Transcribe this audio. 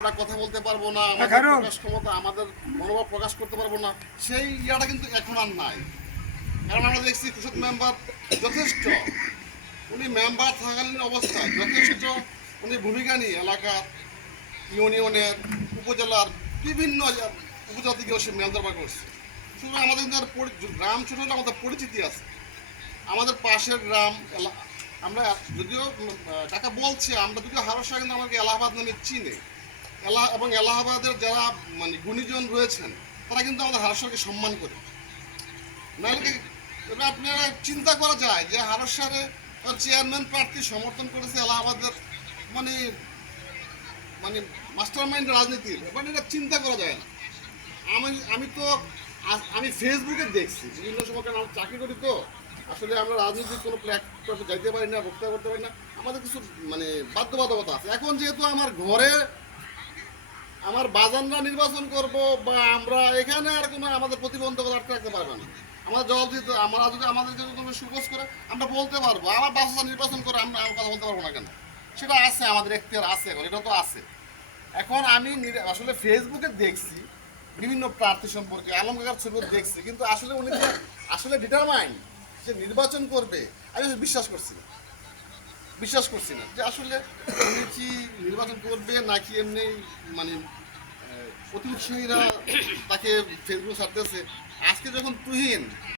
আমরা কথা বলতে পারবো না, আমাদের প্রকাশ ক্ষমতা, আমাদের মনোভাব প্রকাশ করতে পারবো না, সেই ইয়াটা কিন্তু এখন আর নাই। কারণ আমরা দেখছি কৃষক মেম্বার যথেষ্ট, উনি মেম্বার থাকাকালীন অবস্থায় যথেষ্ট উনি ভূমিকা নিয়ে এলাকার, ইউনিয়নের, উপজেলার বিভিন্ন উপজেলা থেকে সে মেলদরবার করছে। শুধু আমাদের কিন্তু আর গ্রাম ছোট হলে আমাদের পরিচিতি আছে। আমাদের পাশের গ্রাম আমরা যদিও টাকা বলছে, আমরা যদিও হারসা কিন্তু আমাকে এলাহাবাদ নামে চিনে এবং এলাহাবাদের যারা মানে গুণীজন রয়েছেন তারা কিন্তু আমাদের হারসাকে সম্মান করে। নাহলে এবার আপনারা চিন্তা করা যায় যে হারসারে চেয়ারম্যান প্রার্থী সমর্থন করেছে এলাহাবাদের মানে মানে মাস্টার মাইন্ড রাজনীতির, মানে এটা চিন্তা করা যায় না। আমি তো আমি ফেসবুকে দেখছি বিভিন্ন সময়, কারণ আমরা চাকরি করি তো আসলে আমরা রাজনীতির কোনো প্ল্যাটফর্মে যাইতে পারি না, বক্তব্য করতে পারি না, আমাদের কিছু মানে বাধ্যবাধকতা আছে। এখন যেহেতু আমার ঘরে আমার বাজানরা নির্বাচন করব বা আমরা এখানে আর কোনো আমাদের প্রতিবন্ধকতা আটকে রাখতে পারবে না। আমাদের জবাব দিতে আমরা যদি আমাদের যদি কোনো সুযোগ করে আমরা বলতে পারবো, আমার বাসা নির্বাচন করে আমরা কথা বলতে পারবো না কেন? সেটা আছে, আমাদের এখতিয়ার আছে, এখন এটা তো আছে। এখন আমি আসলে ফেসবুকে দেখছি বিভিন্ন প্রার্থী সম্পর্কে, আলমগীর ছবি দেখছি, কিন্তু আসলে উনি যে আসলে ডিটারমাইন্ড যে নির্বাচন করবে আমি বিশ্বাস করছি না যে আসলে উনি কি নির্বাচন করবে নাকি এমনি মানে অতি উৎসাহীরা তাকে ফেসবুক ছাড়তেছে। আজকে যখন তুহিন